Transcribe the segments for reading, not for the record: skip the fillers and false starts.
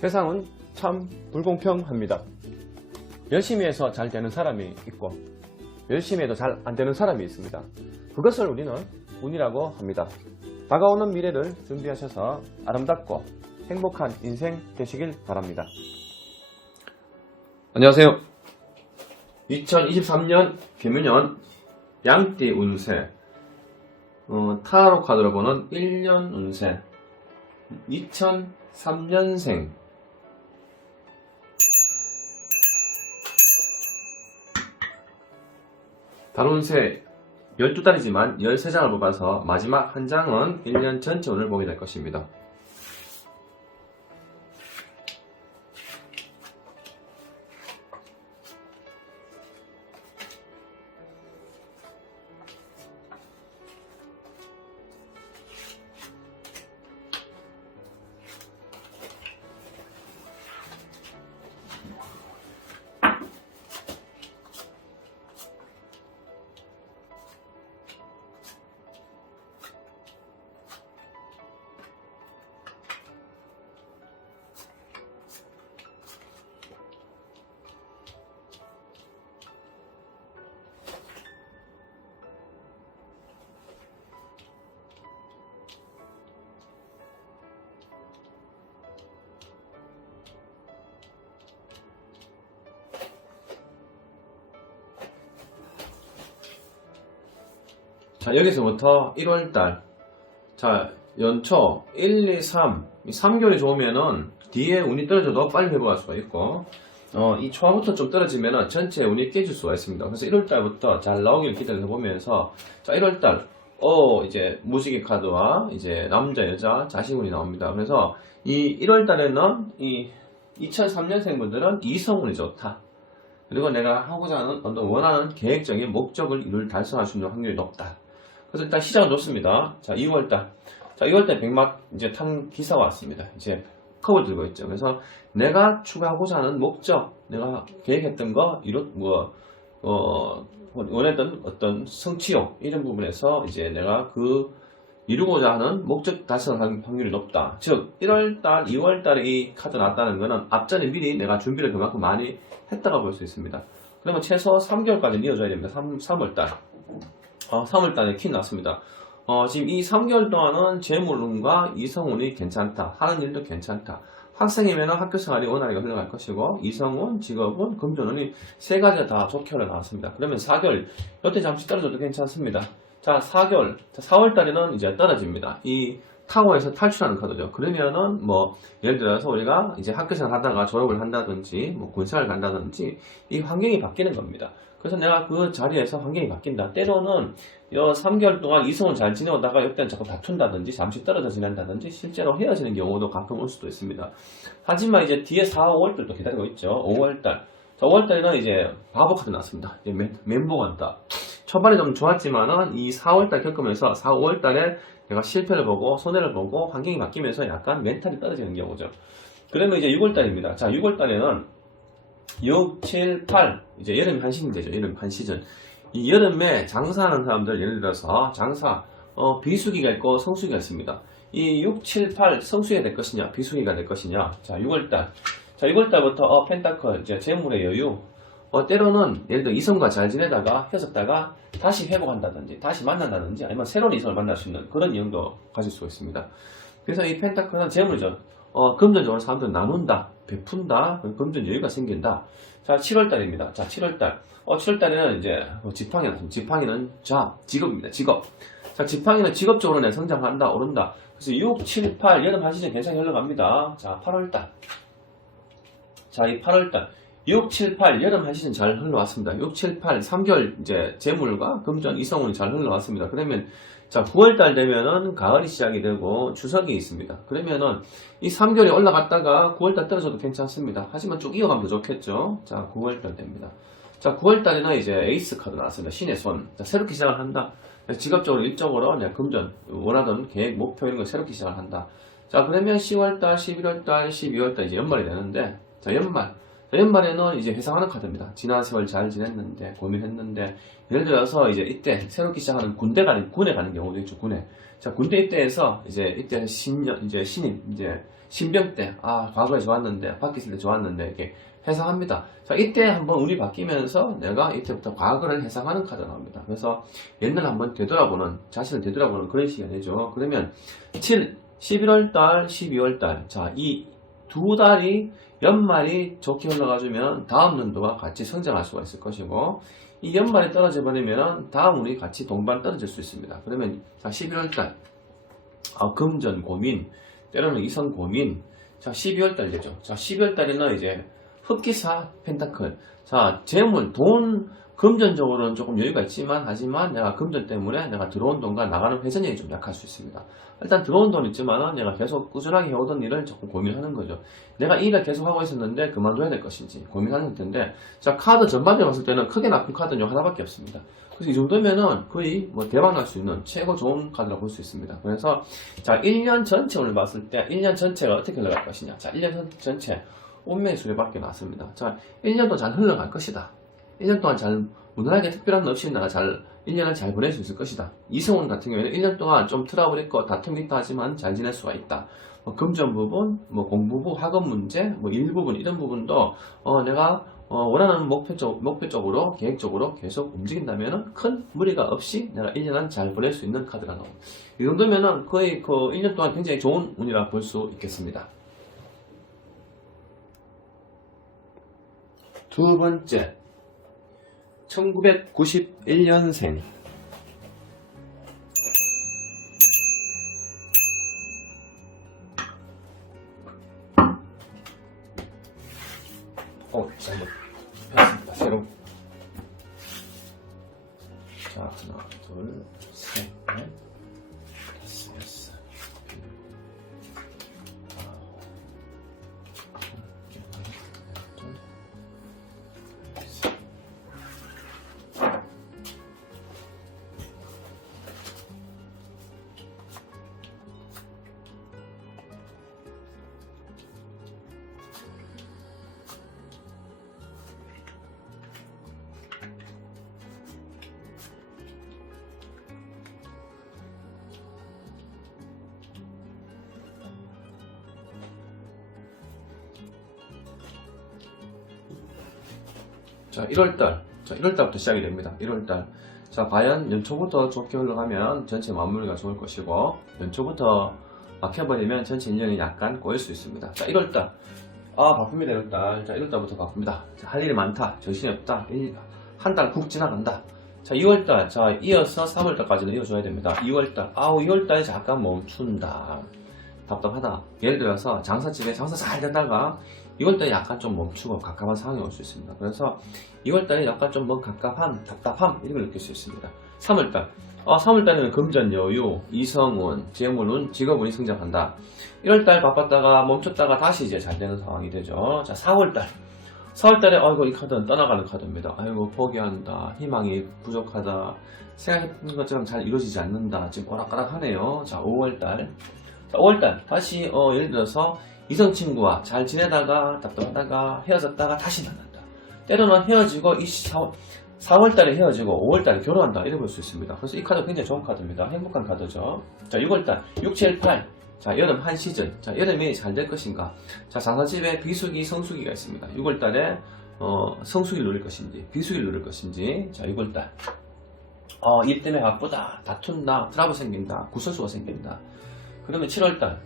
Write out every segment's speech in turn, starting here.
세상은 참 불공평합니다. 열심히 해서 잘 되는 사람이 있고 열심히 해도 잘 안 되는 사람이 있습니다. 그것을 우리는 운이라고 합니다. 다가오는 미래를 준비하셔서 아름답고 행복한 인생 되시길 바랍니다. 안녕하세요. 2023년 개묘년 양띠 운세 타로 카드로 보는 1년 운세 2003년생 다른 운세 12달이지만 13장을 뽑아서 마지막 한 장은 1년 전체 운을 보게 될 것입니다. 자, 여기서부터 1월달. 자, 연초 1, 2, 3. 3개월이 좋으면은 뒤에 운이 떨어져도 빨리 회복할 수가 있고, 이 초반부터 좀 떨어지면은 전체 운이 깨질 수가 있습니다. 그래서 1월달부터 잘 나오기를 기대를 해보면서, 자, 1월달, 이제 무지개 카드와 이제 남자, 여자, 자식운이 나옵니다. 그래서 이 1월달에는 이 2003년생분들은 이성운이 좋다. 그리고 내가 하고자 하는 어떤 원하는 계획적인 목적을 이룰 달성할 수 있는 확률이 높다. 그래서 일단 시작은 좋습니다. 자, 2월달. 자, 2월달 백막 이제 탄 기사가 왔습니다. 이제 컵을 들고 있죠. 그래서 내가 추구하고자 하는 목적, 내가 계획했던 거, 원했던 어떤 성취욕, 이런 부분에서 이제 내가 이루고자 하는 목적 달성할 확률이 높다. 즉, 1월달, 2월달에 이 카드 나왔다는 거는 앞전에 미리 내가 준비를 그만큼 많이 했다가 볼 수 있습니다. 그러면 최소 3개월까지 이어져야 됩니다. 3월달. 3월달에 키 났습니다. 지금 이 3개월 동안은 재물운과 이성운이 괜찮다. 하는 일도 괜찮다. 학생이면 학교 생활이 원활하게 흘러갈 것이고, 이성운, 직업운, 금전운이 세 가지가 다 좋게 흘러나왔습니다. 그러면 4개월, 이때 잠시 떨어져도 괜찮습니다. 자, 4개월. 자, 4월달에는 이제 떨어집니다. 이 타워에서 탈출하는 카드죠. 그러면은 예를 들어서 우리가 이제 학교 생활 하다가 졸업을 한다든지 군생활 간다든지 이 환경이 바뀌는 겁니다. 그래서 내가 그 자리에서 환경이 바뀐다. 때로는 3개월 동안 이성을 잘 지내오다가 이때는 자꾸 다툰다든지 잠시 떨어져 지낸다든지 실제로 헤어지는 경우도 가끔 올 수도 있습니다. 하지만 이제 뒤에 4, 5월달도 기다리고 있죠. 5월달. 자, 5월달에는 이제 바보 카드 나왔습니다. 멘붕 왔다. 초반에 좀 좋았지만은 이 4월달 겪으면서 4, 5월달에 내가 실패를 보고 손해를 보고 환경이 바뀌면서 약간 멘탈이 떨어지는 경우죠. 그러면 이제 6월달입니다. 자, 6월달에는 6, 7, 8 이제 여름 한 시즌 되죠. 여름 한 시즌. 이 여름에 장사하는 사람들 예를 들어서 장사 비수기가 있고 성수기가 있습니다. 이 6, 7, 8 성수기가 될 것이냐 비수기가 될 것이냐. 자, 6월달. 자, 6월달부터 펜타클 이제 재물의 여유. 때로는 예를 들어 이성과 잘 지내다가 헤어졌다가 다시 회복한다든지 다시 만난다든지 아니면 새로운 이성을 만날 수 있는 그런 유형도 가질 수가 있습니다. 그래서 이 펜타클은 재물이죠. 금전적으로 사람들은 나눈다, 베푼다, 금전 여유가 생긴다. 자, 7월달입니다. 자, 7월달. 7월달에는 이제 지팡이 나왔습니다. 지팡이는 직업입니다. 직업. 자, 지팡이는 직업적으로 내 성장한다, 오른다. 그래서 6, 7, 8 여름 한 시즌 괜찮게 흘러갑니다. 자, 8월달. 자, 이 8월달. 6, 7, 8 여름 한 시즌 잘 흘러왔습니다. 6, 7, 8 3개월 이제 재물과 금전 이성운이 잘 흘러왔습니다. 그러면 자, 9월달 되면은 가을이 시작이 되고 추석이 있습니다. 그러면은 이 3개월이 올라갔다가 9월달 떨어져도 괜찮습니다. 하지만 쭉 이어가면 더 좋겠죠. 자, 9월달 됩니다. 자, 9월달에는 이제 에이스 카드 나왔습니다. 신의 손. 자, 새롭게 시작을 한다. 직업적으로 일적으로 내가 금전 원하던 계획 목표 이런 걸 새롭게 시작을 한다. 자, 그러면 10월달, 11월달, 12월달 이제 연말이 되는데, 자, 연말에는 이제 회상하는 카드입니다. 지난 세월 잘 지냈는데, 고민했는데, 예를 들어서 이제 이때 새롭게 시작하는 군에 가는 경우도 있죠, 군에. 자, 군대 입대해서 이때 신입, 이제 신병 때, 과거에 좋았는데, 바뀌었을 때 좋았는데, 이렇게 해석합니다. 자, 이때 한번 운이 바뀌면서 내가 이때부터 과거를 해석하는 카드가 나옵니다. 그래서 옛날 한번 자신을 되돌아보는 그런 시간이죠. 그러면 11월달, 12월달, 자, 이 두 달이 연말이 좋게 흘러가주면 다음 연도와 같이 성장할 수가 있을 것이고, 이 연말이 떨어져 버리면 다음 운이 같이 동반 떨어질 수 있습니다. 그러면 자, 11월달 금전 고민, 때로는 이성 고민. 자, 12월달 되죠. 자, 12월달에는 이제 흑기사 펜타클. 자, 재물, 돈, 금전적으로는 조금 여유가 있지만, 하지만 내가 금전 때문에 내가 들어온 돈과 나가는 회전력이 좀 약할 수 있습니다. 일단 들어온 돈 있지만은 내가 계속 꾸준하게 해오던 일을 조금 고민하는 거죠. 내가 이 일을 계속 하고 있었는데 그만둬야 될 것인지 고민하는 텐데, 자, 카드 전반적으로 봤을 때는 크게 나쁜 카드는 하나밖에 없습니다. 그래서 이 정도면은 거의 뭐 대박 날 수 있는 최고 좋은 카드라고 볼 수 있습니다. 그래서 자, 1년 전체 오늘 봤을 때 1년 전체가 어떻게 흘러갈 것이냐. 자, 1년 전체 운명의 수레밖에 나왔습니다. 자, 1년도 잘 흘러갈 것이다. 1년 동안 잘 무난하게 특별한 일 없이 내가 1년을 잘 보낼 수 있을 것이다. 이성운 같은 경우에는 1년 동안 좀 트러블 있고 다툼이 있다 하지만 잘 지낼 수가 있다. 금전 부분, 공부부, 학업 문제, 일부분 이런 부분도 내가 원하는 목표 쪽으로 계획적으로 계속 움직인다면 큰 무리가 없이 내가 1년은 잘 보낼 수 있는 카드가 나옵니다. 이 정도면은 거의 1년 동안 굉장히 좋은 운이라 볼 수 있겠습니다. 두 번째, 1991년생. 잘못 폈습니다. 새로. 자, 하나, 둘, 셋, 넷, 다섯, 여섯. 자, 1월달. 자, 1월달부터 시작이 됩니다. 1월달. 자, 과연 연초부터 좋게 흘러가면 전체 마무리가 좋을 것이고, 연초부터 막혀버리면 전체 1년이 약간 꼬일 수 있습니다. 자, 1월달. 바쁩니다, 1월달. 자, 1월달부터 바쁩니다. 자, 할 일이 많다. 정신이 없다. 한 달 국 지나간다. 자, 2월달. 자, 이어서 3월달까지는 이어줘야 됩니다. 2월달. 2월달에 잠깐 멈춘다. 답답하다. 예를 들어서 장사집에 장사 잘 되다가 2월달에 약간 좀 멈추고 갑갑한 상황이 올 수 있습니다. 그래서 2월달에 약간 좀 갑갑함, 답답함 이런 걸 느낄 수 있습니다. 3월달. 3월달에는 금전 여유, 이성운, 재물운, 직업운이 성장한다. 1월달 바빴다가 멈췄다가 다시 이제 잘 되는 상황이 되죠. 자, 4월달. 4월달에 이 카드는 떠나가는 카드입니다. 포기한다, 희망이 부족하다, 생각했던 것처럼 잘 이루어지지 않는다, 지금 오락가락하네요. 자, 5월달. 자, 5월달 다시 예를 들어서 이성 친구와 잘 지내다가 답답하다가 헤어졌다가 다시 만난다. 때로는 헤어지고 4월달에 헤어지고 5월달에 결혼한다. 이래 볼 수 있습니다. 그래서 이 카드 굉장히 좋은 카드입니다. 행복한 카드죠. 자, 6월달 6, 7, 8. 자, 여름 한 시즌. 자, 여름이 잘 될 것인가. 자, 장사집에 비수기, 성수기가 있습니다. 6월달에 성수기를 누릴 것인지 비수기를 누릴 것인지. 자, 6월달 일 때문에 바쁘다, 다툰다, 트러블 생긴다, 구설수가 생긴다. 그러면 7월달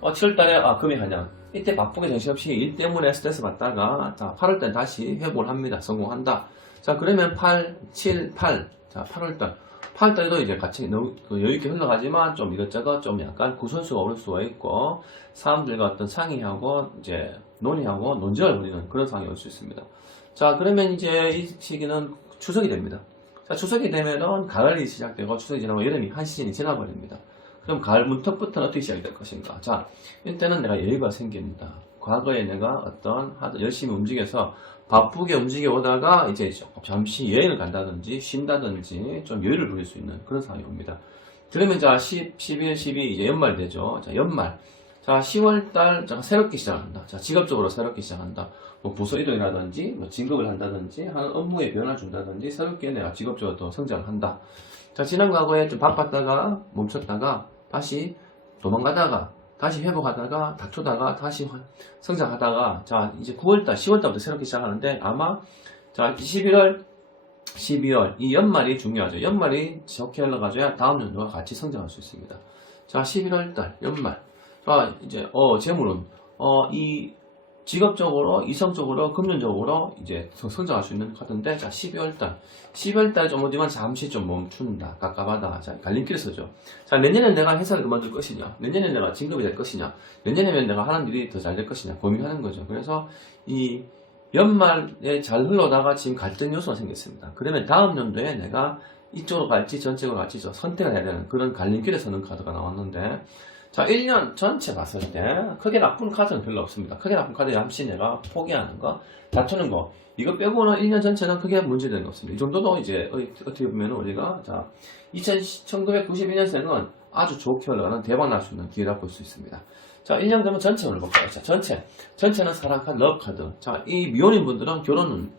7월달에 금이 한양. 이때 바쁘게 정신없이 일 때문에 스트레스 받다가 8월달 다시 회복을 합니다. 성공한다. 자, 그러면 8, 7, 8. 자, 8월달. 8월달에도 이제 같이 여유있게 흘러가지만 좀 이것저것 좀 약간 구설수가 오를 수가 있고, 사람들과 어떤 상의하고 이제 논의하고 논쟁을 벌이는 그런 상황이 올 수 있습니다. 자, 그러면 이제 이 시기는 추석이 됩니다. 자, 추석이 되면은 가을이 시작되고 추석이 지나고 여름이 한 시즌이 지나버립니다. 그럼 가을 문턱부터는 어떻게 시작이 될 것인가? 자, 이때는 내가 여유가 생깁니다. 과거에 내가 열심히 움직여서 바쁘게 움직여 오다가 이제 잠시 여행을 간다든지 쉰다든지 좀 여유를 부릴 수 있는 그런 상황이 옵니다. 그러면 자, 11, 12 이제 연말 되죠. 자, 연말. 자, 10월달 새롭게 시작한다. 자, 직업적으로 새롭게 시작한다. 부서 이동이라든지 진급을 한다든지 하는 업무에 변화를 준다든지 새롭게 내가 직업적으로 더 성장을 한다. 자, 지난 과거에 좀 바빴다가 멈췄다가 다시 도망가다가 다시 회복하다가 다투다가 다시 성장하다가 자 이제 9월달 10월달부터 새롭게 시작하는데 아마 자 11월 12월 이 연말이 중요하죠. 연말이 좋게 흘러가줘야 다음 연도와 같이 성장할 수 있습니다. 자 11월달 연말 자 이제 재물은 이 직업적으로 이성적으로 금전적으로 이제 성장할 수 있는 카드인데 자 12월달 좀 어디만 잠시 좀 멈춘다 깝깝하다 자 갈림길에 서죠. 자 내년엔 내가 회사를 그만둘 것이냐 내년엔 내가 진급이 될 것이냐 내년에면 내가 하는 일이 더 잘 될 것이냐 고민하는 거죠. 그래서 이 연말에 잘 흘러다가 지금 갈등 요소가 생겼습니다. 그러면 다음 연도에 내가 이쪽으로 갈지 전적으로 갈지 선택을 해야 되는 그런 갈림길에 서는 카드가 나왔는데 자 1년 전체 봤을 때 크게 나쁜 카드는 별로 없습니다. 크게 나쁜 카드 잠시 내가 포기하는 거 다투는 거 이거 빼고는 1년 전체는 크게 문제되는 거 없습니다. 이 정도도 이제 어떻게 보면 우리가 자 1991년생은 아주 좋게 흘러가는 대박 날 수 있는 기회라 볼 수 있습니다. 자 1년 그러면 전체를 볼까요? 자 전체는 사랑 카드, 러브 카드. 자 이 미혼인 분들은 결혼은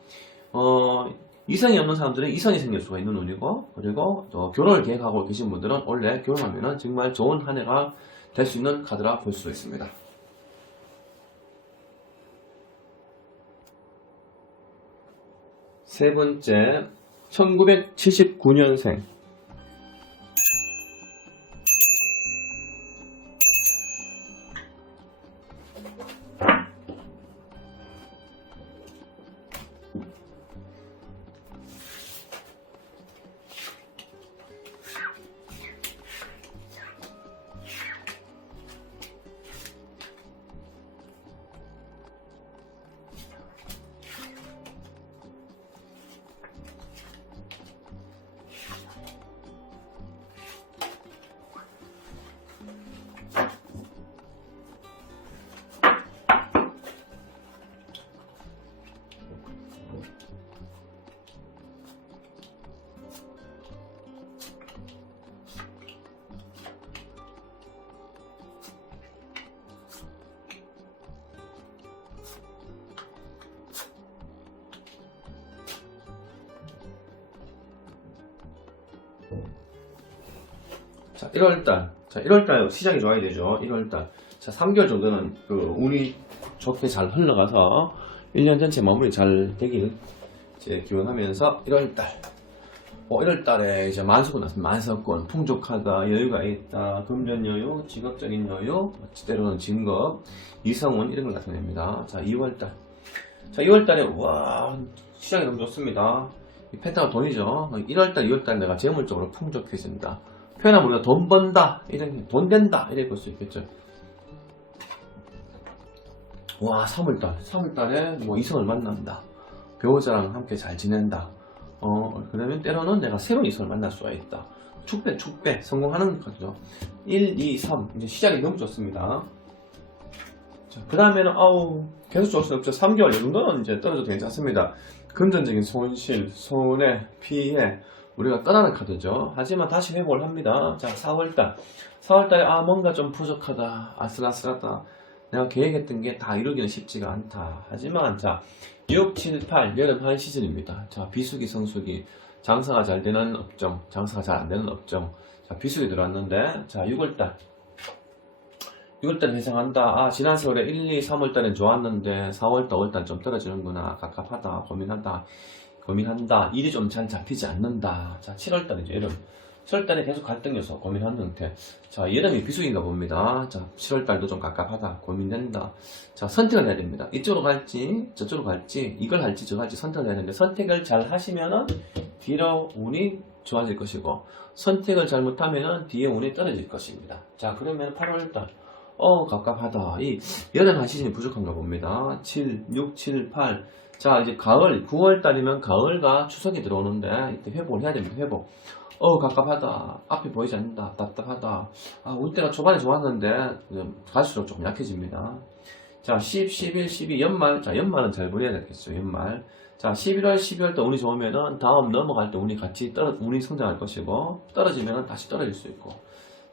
이성이 없는 사람들은 이성이 생길 수가 있는 운이고 그리고 또 결혼을 계획하고 계신 분들은 원래 결혼하면은 정말 좋은 한 해가 될 수 있는 카드라 볼 수 있습니다. 세 번째 1979년생 자 1월달 시작이 좋아야 되죠. 1월달 자 3개월 정도는 그 운이 좋게 잘 흘러가서 1년 전체 마무리 잘 되길 이제 기원하면서 1월달에 이제 만석권 났습니다. 만석권 풍족하다 여유가 있다 금전 여유 직업적인 여유 때로는 진급 이성운 이런 걸 나타냅니다. 자 2월달에 와 시작이 너무 좋습니다. 이 패턴은 돈이죠. 1월달 2월달 내가 재물적으로 풍족해진다. 표현하면 우리가 돈 번다, 돈 된다, 이렇게 볼 수 있겠죠. 와, 3월달에 뭐 이성을 만난다. 배우자랑 함께 잘 지낸다. 그러면 때로는 내가 새로운 이성을 만날 수가 있다. 축배, 성공하는 거죠. 1, 2, 3. 이제 시작이 너무 좋습니다. 자, 그 다음에는, 계속 좋을 수 없죠. 3개월, 이 정도는 이제 떨어져도 괜찮습니다. 금전적인 손실, 손해, 피해, 우리가 떠나는 카드죠. 하지만 다시 회복을 합니다. 자, 4월달에 뭔가 좀 부족하다, 아슬아슬하다. 내가 계획했던 게 다 이루기는 쉽지가 않다. 하지만 자, 6, 7, 8 여름 한 시즌입니다. 자, 비수기, 성수기, 장사가 잘 되는 업종, 장사가 잘 안 되는 업종. 자, 비수기 들어왔는데, 자, 6월달 회상한다. 지난 세월에 1, 2, 3월달엔 좋았는데 4월달, 5월달 좀 떨어지는구나. 갑갑하다, 고민한다. 일이 좀 잘 잡히지 않는다. 자, 7월달이죠, 여름. 7월달에 계속 갈등 요소, 고민하는 상태. 자, 여름이 비수기인가 봅니다. 자, 7월달도 좀 갑갑하다, 고민된다. 자, 선택을 해야 됩니다. 이쪽으로 갈지, 저쪽으로 갈지, 이걸 할지, 저걸 할지 선택을 해야 되는데, 선택을 잘 하시면은 뒤로 운이 좋아질 것이고, 선택을 잘못하면은 뒤에 운이 떨어질 것입니다. 자, 그러면 8월달. 갑갑하다. 이 여름 한 시즌이 부족한가 봅니다. 7, 6, 7, 8. 자, 이제 가을, 9월달이면 가을과 추석이 들어오는데, 이때 회복을 해야 됩니다, 회복. 갑갑하다. 앞이 보이지 않는다. 답답하다. 올 때가 초반에 좋았는데, 갈수록 조금 약해집니다. 자, 10, 11, 12, 연말. 자, 연말은 잘 보내야 되겠죠, 연말. 자, 11월, 12월 때 운이 좋으면은, 다음 넘어갈 때 운이 같이 운이 성장할 것이고, 떨어지면은 다시 떨어질 수 있고.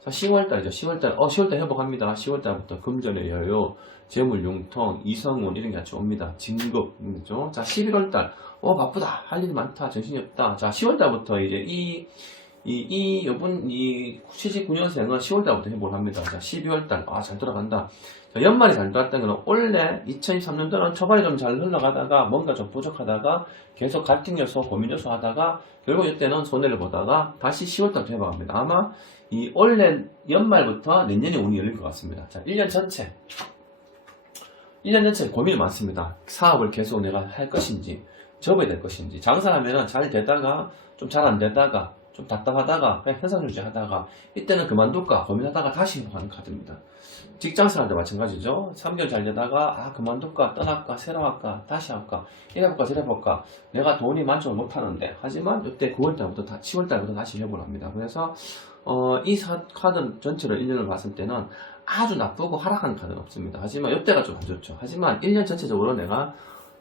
자, 10월달이죠. 10월달 회복합니다. 10월달부터 금전의 여유, 재물 융통, 이성운 이런 게 같이 옵니다. 진급, 그죠? 자, 11월달, 바쁘다. 할 일이 많다. 정신이 없다. 자, 10월달부터 이제 이 요번 79년생은 10월달부터 회복을 합니다. 자, 12월달, 잘 돌아간다. 자, 연말이 잘 돌아갔다는 건 원래 2023년도는 초반에 좀 잘 흘러가다가 뭔가 좀 부족하다가 계속 갈등 요소, 고민 요소 하다가 결국 이때는 손해를 보다가 다시 10월달부터 회복합니다. 아마 이 올해 연말부터 내년에 운이 열릴 것 같습니다. 자, 1년 전체 고민이 많습니다. 사업을 계속 내가 할 것인지, 접어야 될 것인지, 장사를 하면은 잘 되다가 좀 잘 안 되다가 좀 답답하다가 그냥 현상 유지하다가 이때는 그만둘까 고민하다가 다시 회복하는 카드입니다. 직장생활 할 때 마찬가지죠. 3개월 잘 되다가 그만둘까 떠날까 새로 할까 다시 할까 이래볼까 저래볼까 내가 돈이 만족을 못하는데 하지만 이때 9월달부터 10월달부터 다시 회복을 합니다. 그래서 이 카드 전체를 1년을 봤을 때는 아주 나쁘고 하락하는 카드는 없습니다. 하지만 이때가 좀 안 좋죠. 하지만 1년 전체적으로 내가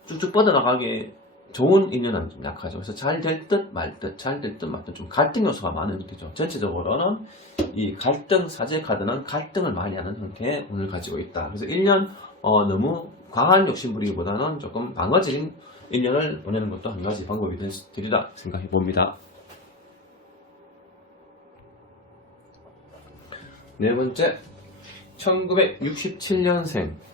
쭉쭉 뻗어나가기 좋은 1년은 좀 약하죠. 그래서 잘 될 듯 말 듯, 잘 될 듯 말 듯 좀 갈등 요소가 많은 형태죠. 전체적으로는 이 갈등 사제 카드는 갈등을 많이 하는 형태의 운을 가지고 있다. 그래서 1년 너무 강한 욕심 부리기보다는 조금 방어적인 1년을 보내는 것도 한 가지 방법이 되리라 생각해 봅니다. 네 번째, 1967년생.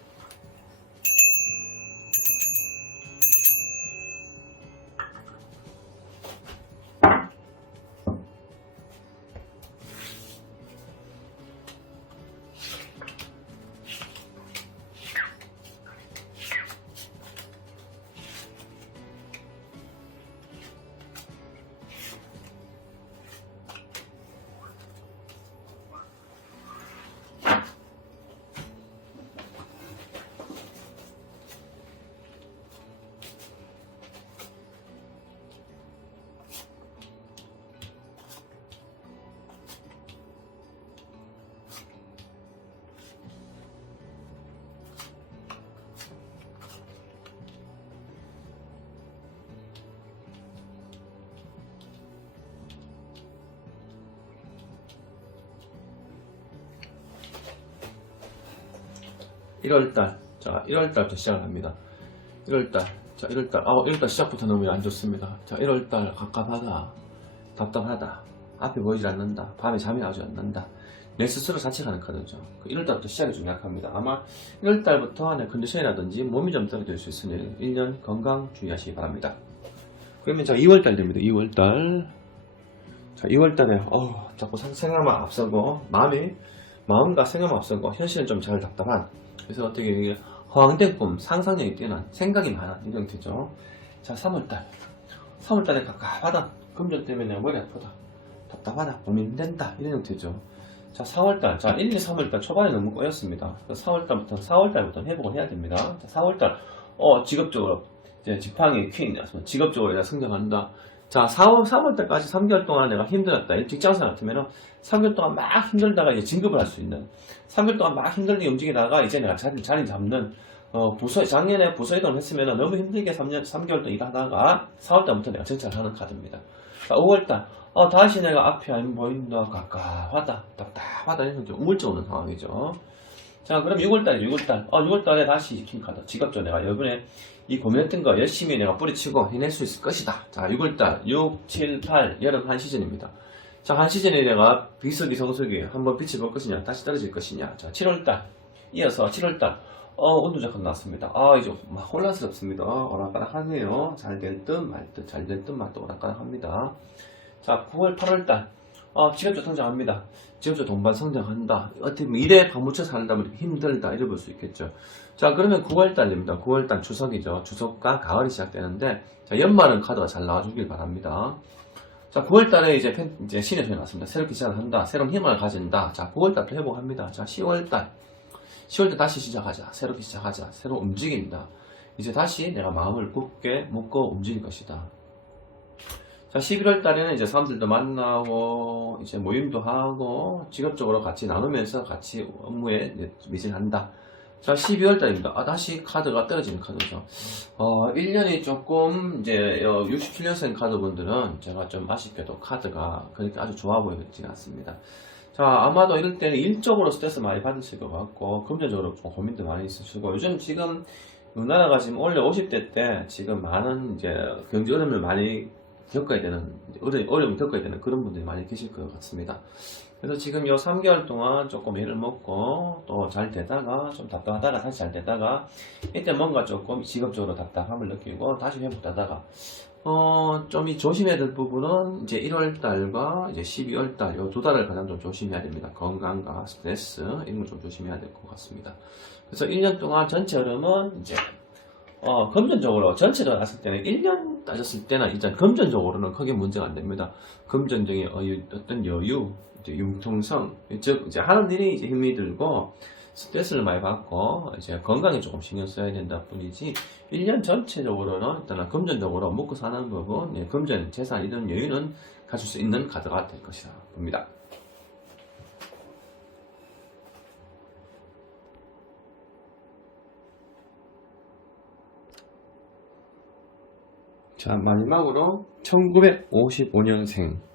자, 1월달부터 시작을 합니다. 1월달 시작부터 너무 안 좋습니다. 자, 1월달 갑갑하다, 답답하다, 앞이 보이질 않는다, 밤에 잠이 아주 안 난다. 내 스스로 자책하는 카드죠. 1월달부터 시작이 좀 약합니다. 아마 1월달부터 내 컨디션이라든지 몸이 좀 떨어질 수 있으니 1년 건강 주의하시기 바랍니다. 그러면 자, 2월달 됩니다. 2월달. 자, 2월달에 자꾸 생각만 앞서고 마음과 생각만 앞서고 현실은 좀 잘 답답한, 그래서 어떻게 허황된 꿈, 상상력이 뛰어난 생각이 많은 이런 형태죠. 자, 3월달에 갑갑하다, 금전 때문에 머리 아프다, 답답하다, 고민된다 이런 형태죠. 자, 4월달, 자 1, 2, 3월달 초반에 너무 꼬였습니다. 4월달부터 회복을 해야 됩니다. 자, 4월달 직업적으로 이제 지팡이 퀸, 직업적으로 내가 성장한다. 자, 3월달까지 3개월 동안 내가 힘들었다. 직장생활 같으면은 3개월 동안 막 힘들다가 이제 진급을 할 수 있는, 3개월 동안 막 힘들게 움직이다가 이제 내가 자리 잡는, 작년에 부서 이동을 했으면은 너무 힘들게 3개월 동안 일하다가 4월달부터 내가 정착을 하는 카드입니다. 자, 5월달, 다시 내가 앞이 안 보인다, 갑갑하다, 답답하다, 이런 좀 우울증 오는 상황이죠. 자, 그럼 6월달에 다시 킹 카드. 직업적으로 내가 이번에 이 고민했던 거 열심히 내가 뿌리치고 해낼 수 있을 것이다. 자, 6월달, 6, 7, 8, 여름 한 시즌입니다. 자, 한 시즌에 내가 비석이 한번 빛을 볼 것이냐, 다시 떨어질 것이냐. 자, 7월달, 이어서 7월달, 온도적 카드 나왔습니다. 이제 막 혼란스럽습니다. 오락가락하네요. 잘 될 듯 말 듯, 잘 될 듯 말 듯 오락가락합니다. 자, 9월, 8월달, 직업적 성장합니다. 직업적 동반 성장한다. 어떻게 보면 일에 파묻혀 살다면 힘들다, 이래 볼 수 있겠죠. 자, 그러면 9월달입니다. 9월달 추석이죠. 추석과 가을이 시작되는데, 자, 연말은 카드가 잘 나와주길 바랍니다. 자, 9월달에 이제 신의 소리 났습니다. 새롭게 시작을 한다. 새로운 힘을 가진다. 자, 9월달도 회복합니다. 자, 10월달 다시 시작하자. 새롭게 시작하자. 새로 움직인다. 이제 다시 내가 마음을 굳게 먹고 움직일 것이다. 자, 11월 달에는 이제 사람들도 만나고, 이제 모임도 하고, 직업적으로 같이 나누면서 같이 업무에 매진한다. 자, 12월 달입니다. 다시 카드가 떨어지는 카드죠. 1년이 조금, 이제, 67년생 카드분들은 제가 좀 아쉽게도 카드가 그렇게 아주 좋아 보이지 않습니다. 자, 아마도 이럴 때는 일적으로 스트레스 많이 받으실 것 같고, 금전적으로 좀 고민도 많이 있으시고, 요즘 지금, 우리나라가 지금 원래 50대 때 지금 많은 이제 경제 어려움을 많이 겪어야 되는, 어려움을 겪어야 되는 그런 분들이 많이 계실 것 같습니다. 그래서 지금 요 3개월 동안 조금 애를 먹고 또 잘 되다가 좀 답답하다가 다시 잘 되다가 이때 뭔가 조금 직업적으로 답답함을 느끼고 다시 회복되다가 좀 이 조심해야 될 부분은 이제 1월달과 이제 12월달 요 두 달을 가장 좀 조심해야 됩니다. 건강과 스트레스 이런 걸 좀 조심해야 될 것 같습니다. 그래서 1년 동안 전체 흐름은 이제 금전적으로 전체적으로 봤을 때는 1년 따졌을 때는 일단 금전적으로는 크게 문제가 안 됩니다. 금전적인 어떤 여유, 이제 융통성, 즉 이제 하는 일이 이제 힘이 들고 스트레스를 많이 받고 이제 건강에 조금 신경 써야 된다 뿐이지 1년 전체적으로는 일단 금전적으로 먹고 사는 부분, 금전, 재산 이런 여유는 가질 수 있는 카드가 될 것이라 봅니다. 자, 마지막으로 1955년생.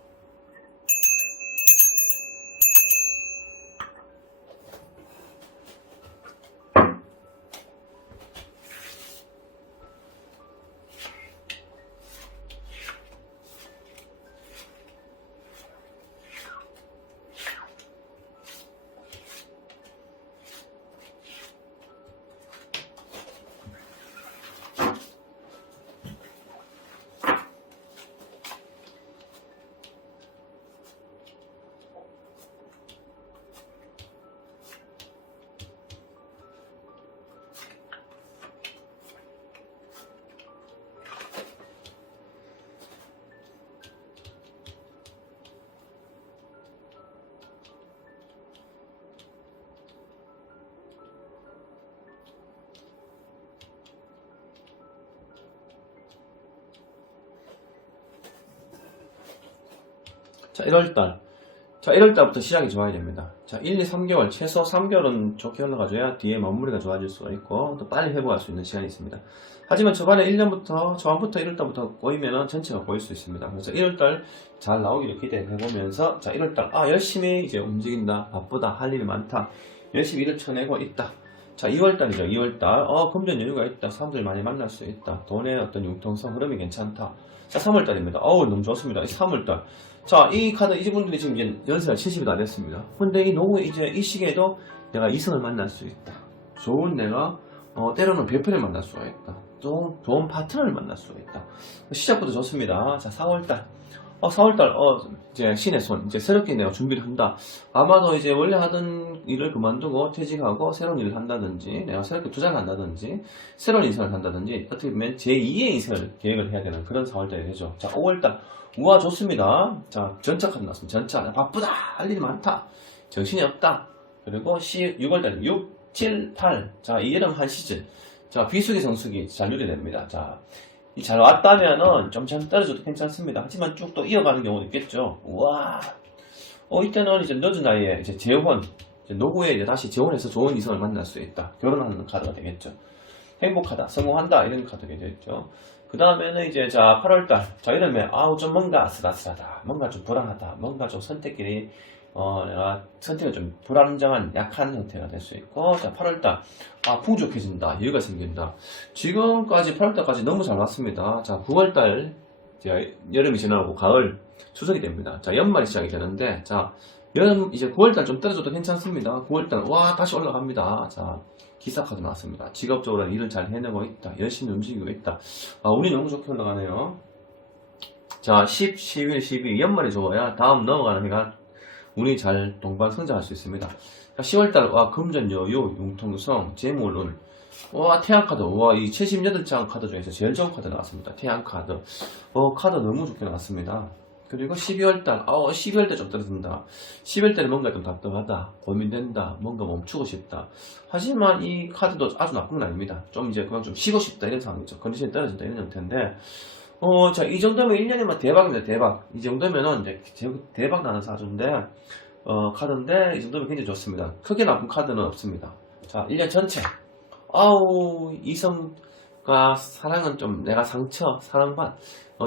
자, 1월달. 자, 1월달부터 시작이 좋아야 됩니다. 자, 1, 2, 3개월, 최소 3개월은 좋게 흘러가줘야 뒤에 마무리가 좋아질 수가 있고, 또 빨리 회복할 수 있는 시간이 있습니다. 하지만 초반부터 1월달부터 꼬이면은 전체가 꼬일 수 있습니다. 그래서 1월달 잘 나오기를 기대해보면서, 자, 1월달, 열심히 이제 움직인다, 바쁘다, 할 일이 많다, 열심히 일을 쳐내고 있다. 자, 2월달이죠. 2월달, 금전 여유가 있다, 사람들 많이 만날 수 있다, 돈의 어떤 융통성 흐름이 괜찮다. 자, 3월달입니다. 너무 좋습니다. 3월달. 자, 이 카드, 이분들이 지금 이제 연세가 70이 다 됐습니다. 근데 이제 이 시기에도 내가 이성을 만날 수 있다. 좋은 내가, 때로는 배편을 만날 수가 있다. 또 좋은 파트너를 만날 수가 있다. 시작부터 좋습니다. 자, 4월달. 4월달, 이제 신의 손, 이제 새롭게 내가 준비를 한다. 아마도 이제 원래 하던 일을 그만두고 퇴직하고 새로운 일을 한다든지, 내가 새롭게 투자를 한다든지, 새로운 인생을 한다든지, 어떻게 보면 제2의 인생을 계획을 해야 되는 그런 4월달이 되죠. 자, 5월달. 우와, 좋습니다. 자, 전차 카드 나왔습니다. 전차. 바쁘다. 할 일이 많다. 정신이 없다. 그리고 6월달. 6, 7, 8. 자, 이 여름 한 시즌. 자, 비수기, 성수기 잘 누려냅니다. 자, 잘 왔다면은 좀 떨어져도 괜찮습니다. 하지만 쭉 또 이어가는 경우도 있겠죠. 우와. 이때는 이제 늦은 나이에 이제 재혼, 이제 노후에 이제 다시 재혼해서 좋은 이성을 만날 수 있다. 결혼하는 카드가 되겠죠. 행복하다, 성공한다, 이런 카드가 되겠죠. 그 다음에는 이제, 자, 8월달. 자, 이러면, 좀 뭔가 아슬아슬하다. 뭔가 좀 불안하다. 뭔가 좀 선택길이, 내가 선택이 좀 불안정한, 약한 형태가 될 수 있고, 자, 8월달. 풍족해진다. 여유가 생긴다. 지금까지 8월달까지 너무 잘 왔습니다. 자, 9월달. 이제 여름이 지나고 가을, 추석이 됩니다. 자, 연말이 시작이 되는데, 자, 이제 9월달 좀 떨어져도 괜찮습니다. 9월달, 다시 올라갑니다. 자, 기사카드 나왔습니다. 직업적으로 일을 잘 해내고 있다. 열심히 움직이고 있다. 운이 너무 좋게 올라가네요. 자, 10, 11, 12 연말이 좋아야 다음 넘어가는 해가 운이 잘 동반성장할 수 있습니다. 자, 10월달 금전 여유, 융통성, 재물운. 태양카드. 이 78장 카드 중에서 제일 좋은 카드 나왔습니다. 태양카드. 카드 너무 좋게 나왔습니다. 그리고 12월달, 12월달 좀 떨어진다. 12월달에 뭔가 좀 답답하다, 고민된다, 뭔가 멈추고 싶다. 하지만 이 카드도 아주 나쁜 건 아닙니다. 좀 이제 그냥 좀 쉬고 싶다, 이런 상황이죠. 컨디션이 떨어진다, 이런 형태인데, 자, 이 정도면 1년이면 대박입니다, 대박. 이 정도면은 이제 대박 나는 사주인데, 카드인데, 이 정도면 굉장히 좋습니다. 크게 나쁜 카드는 없습니다. 자, 1년 전체. 이성과 사랑은 좀 내가 사랑받,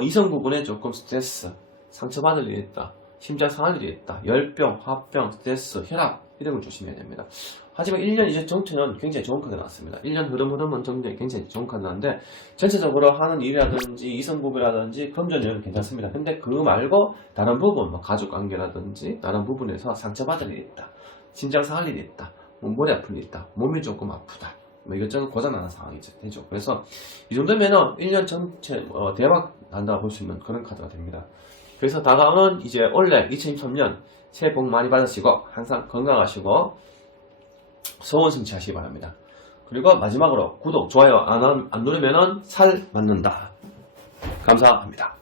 이성 부분에 조금 스트레스, 상처받을 일이 있다. 심장 상할 일이 있다. 열병, 화병, 스트레스, 혈압 이런 걸 조심해야 됩니다. 하지만 1년 이제 정체는 굉장히 좋은 카드 나왔습니다. 1년 흐름은 굉장히 좋은 카드 나왔는데 전체적으로 하는 일이라든지 이성부부라든지 금전력은 괜찮습니다. 근데 그거 말고 다른 부분, 뭐 가족관계라든지 다른 부분에서 상처받을 일이 있다. 심장 상할 일이 있다. 뭐 머리 아플 일이 있다. 몸이 조금 아프다. 뭐 이것저것 고장나는 상황이 되죠. 그래서 이 정도면은 1년 전체 대박 난다고 볼 수 있는 그런 카드가 됩니다. 그래서 다가오는 이제 올해 2023년 새해 복 많이 받으시고 항상 건강하시고 소원 성취하시기 바랍니다. 그리고 마지막으로 구독, 좋아요 안 누르면은 살 맞는다. 감사합니다.